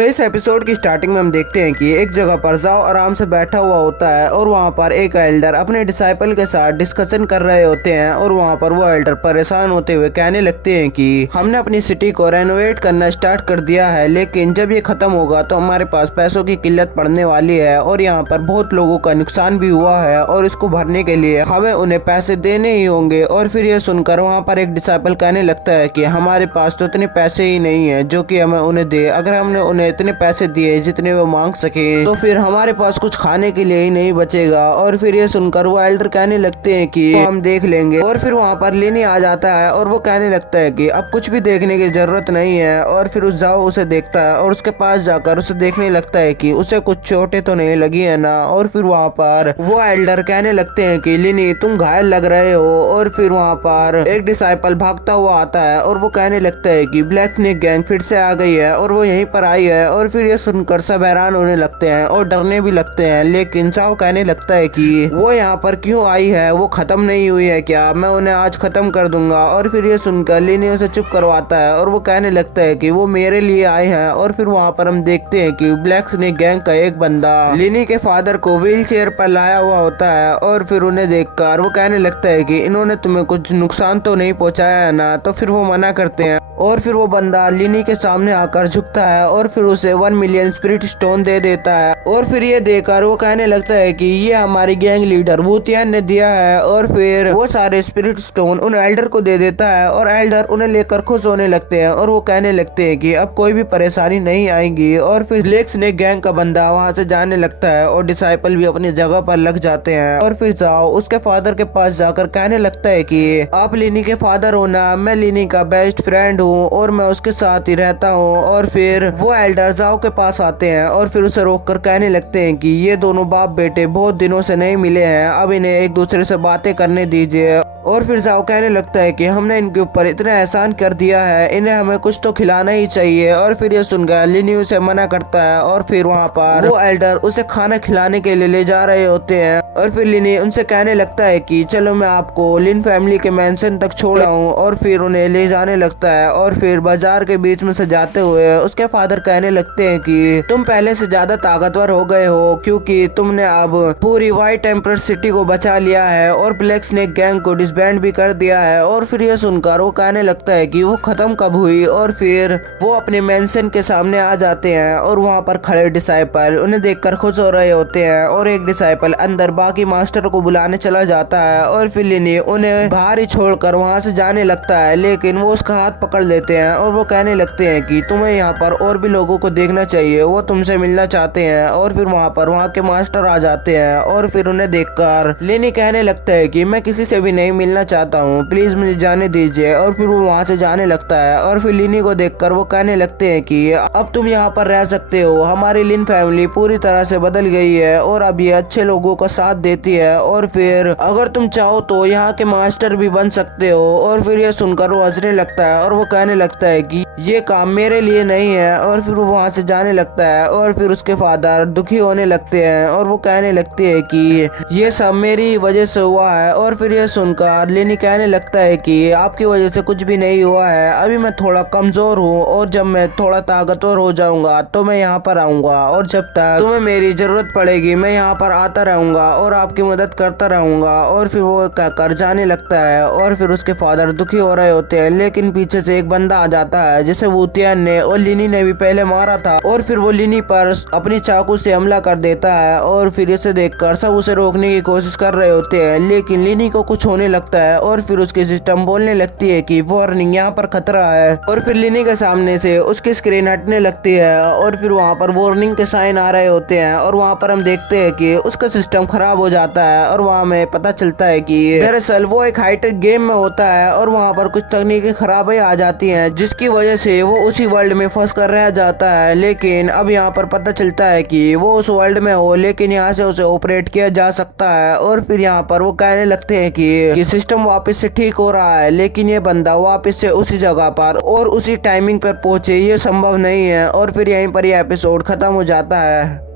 तो इस एपिसोड की स्टार्टिंग में हम देखते हैं कि एक जगह पर जाओ आराम से बैठा हुआ होता है और वहाँ पर एक एल्डर अपने डिसाइपल के साथ डिस्कशन कर रहे होते हैं और वहाँ पर वो एल्डर परेशान होते हुए कहने लगते हैं कि हमने अपनी सिटी को रेनोवेट करना स्टार्ट कर दिया है, लेकिन जब ये खत्म होगा तो हमारे पास पैसों की किल्लत पड़ने वाली है और यहाँ पर बहुत लोगों का नुकसान भी हुआ है और इसको भरने के लिए हमें उन्हें पैसे देने ही होंगे। और फिर ये सुनकर वहाँ पर एक डिसाइपल कहने लगता है कि हमारे पास तो इतने पैसे ही नहीं है जो कि हमें उन्हें दे। अगर हमने उन्हें इतने पैसे दिए जितने वो मांग सके तो फिर हमारे पास कुछ खाने के लिए ही नहीं बचेगा। और फिर ये सुनकर वो एल्डर कहने लगते हैं कि तो हम देख लेंगे। और फिर वहाँ पर लेनी आ जाता है और वो कहने लगता है कि अब कुछ भी देखने की जरूरत नहीं है। और फिर उस जाओ उसे देखता है और उसके पास जाकर उसे देखने लगता है कि उसे कुछ चोटें तो नहीं लगी है ना। और फिर वहाँ पर वो एल्डर कहने लगते हैं कि लिनी तुम घायल लग रहे हो। और फिर वहाँ पर एक डिसाइपल भागता हुआ आता है और वो कहने लगता है कि ब्लैक स्नेक गैंग फिर से आ गई है और वो यहीं पर आई है। और फिर ये सुनकर सब हैरान होने लगते हैं और डरने भी लगते हैं, लेकिन चाओ कहने लगता है कि वो यहाँ पर क्यों आई है, वो खत्म नहीं हुई है क्या, मैं उन्हें आज खत्म कर दूंगा। और फिर ये सुनकर लिनी उसे चुप करवाता है और वो कहने लगता है कि वो मेरे लिए आए हैं। और फिर वहाँ पर हम देखते हैं कि ब्लैक स्नेक गैंग का एक बंदा लिनी के फादर को व्हील चेयर पर लाया हुआ होता है। और फिर उन्हें देखकर वो कहने लगता है कि इन्होंने तुम्हें कुछ नुकसान तो नहीं पहुँचाया है ना। तो फिर वो मना करते हैं और फिर वो बंदा लिनी के सामने आकर झुकता है और फिर उसे 1 मिलियन स्पिरिट स्टोन दे देता है। और फिर ये देकर वो कहने लगता है कि ये हमारी गैंग लीडर वूतियान ने दिया है। और फिर वो सारे स्पिरिट स्टोन उन एल्डर को दे देता है और एल्डर उन्हें लेकर खुश होने लगते हैं और वो कहने लगते हैं कि अब कोई भी परेशानी नहीं आएगी। और फिर ब्लैक स्नेक गैंग का बंदा वहाँ से जाने लगता है और डिसाइपल भी अपनी जगह पर लग जाते हैं। और फिर जाओ उसके फादर के पास जाकर कहने लगता है कि आप लिनी के फादर हो ना, मैं लिनी का बेस्ट फ्रेंड हूँ और मैं उसके साथ ही रहता हूँ। और फिर वो एल्डर जाओ के पास आते हैं और फिर उसे रोककर कहने लगते हैं कि ये दोनों बाप बेटे बहुत दिनों से नहीं मिले हैं, अब इन्हें एक दूसरे से बातें करने दीजिए। और फिर जाओ कहने लगता है कि हमने इनके ऊपर इतना एहसान कर दिया है, इन्हें हमें कुछ तो खिलाना ही चाहिए। और फिर ये सुनकर लिनी उसे मना करता है और फिर वहाँ पर वो एल्डर उसे खाना खिलाने के लिए ले जा रहे होते हैं। और फिर लिनी उनसे कहने लगता है कि चलो मैं आपको लिन फैमिली के मैंशन तक छोड़ आऊँ। और फिर उन्हें ले जाने लगता है और फिर बाजार के बीच में से जाते हुए उसके फादर कहने लगते हैं कि तुम पहले से ज्यादा ताकतवर हो गए हो क्योंकि तुमने अब पूरी व्हाइट टेम्परर सिटी को बचा लिया है और ब्लैक स्नेक गैंग को डिसबैंड भी कर दिया है। और फिर ये सुनकर वो कहने लगता है कि वो खत्म कब हुई। और फिर वो अपने मेंशन के सामने आ जाते हैं और वहाँ पर खड़े डिसाइपल उन्हें देखकर खुश हो रहे होते हैं और एक डिसाइपल अंदर बाकी मास्टर को बुलाने चला जाता है। और फिर लिनी उन्हें बाहर ही छोड़कर वहाँ से जाने लगता है, लेकिन वो उसका हाथ पकड़ लेते हैं और वो कहने लगते हैं कि तुम्हें यहाँ पर और भी लोगों को देखना चाहिए, वो तुमसे मिलना चाहते हैं। और फिर वहाँ पर वहाँ के मास्टर आ जाते हैं और फिर उन्हें देखकर लिनी कहने लगता है कि मैं किसी से भी नहीं मिलना चाहता हूँ, प्लीज मुझे जाने दीजिए। और फिर वो वहाँ से जाने लगता है और फिर लिनी को देखकर वो कहने लगते हैं कि अब तुम यहाँ पर रह सकते हो, हमारी लिन फैमिली पूरी तरह से बदल गई है और अब ये अच्छे लोगों का साथ देती है और फिर अगर तुम चाहो तो यहाँ के मास्टर भी बन सकते हो। और फिर ये सुनकर वो हंसने लगता है और वो कहने लगता है कि ये काम मेरे लिए नहीं है। और फिर वो वहाँ से जाने लगता है और फिर उसके फादर दुखी होने लगते हैं और वो कहने लगते हैं कि ये सब मेरी वजह से हुआ है। और फिर ये सुनकर लिनी कहने लगता है कि आपकी वजह से कुछ भी नहीं हुआ है, अभी मैं थोड़ा कमजोर हूँ और जब मैं थोड़ा ताकतवर हो जाऊंगा तो मैं यहाँ पर आऊंगा और जब तक तुम्हें मेरी जरूरत पड़ेगी मैं यहाँ पर आता रहूंगा और आपकी मदद करता रहूंगा। और फिर वो कहकर जाने लगता है और फिर उसके फादर दुखी हो रहे होते हैं, लेकिन पीछे से एक बंदा आ जाता है जिसे वूतियान ने और लिनी ने भी पहले मारा था। और फिर वो लिनी पर अपनी चाकू से हमला कर देता है और फिर इसे देखकर सब उसे रोकने की कोशिश कर रहे होते हैं, लेकिन लिनी को कुछ होने लगता है और फिर उसकी सिस्टम बोलने लगती है कि वार्निंग यहाँ पर खतरा है। और फिर लिनी के सामने से उसकी स्क्रीन हटने लगती है और फिर वहाँ पर वार्निंग के साइन आ रहे होते हैं और वहाँ पर हम देखते हैं कि उसका सिस्टम खराब हो जाता है। और वहाँ में पता चलता है कि दरअसल वो एक हाईटेक गेम में होता है और वहाँ पर कुछ तकनीकी खराबियां आ जाती हैं जिसकी वजह से वो उसी वर्ल्ड में फंस कर रह जाता है। लेकिन अब यहाँ पर पता चलता है कि वो उस वर्ल्ड में हो, लेकिन यहाँ से उसे ऑपरेट किया जा सकता है। और फिर यहाँ पर वो कहने लगते हैं कि सिस्टम वापस से ठीक हो रहा है, लेकिन ये बंदा वापस से उसी जगह पर और उसी टाइमिंग पर पहुंचे ये संभव नहीं है। और फिर यहीं पर ये एपिसोड खत्म हो जाता है।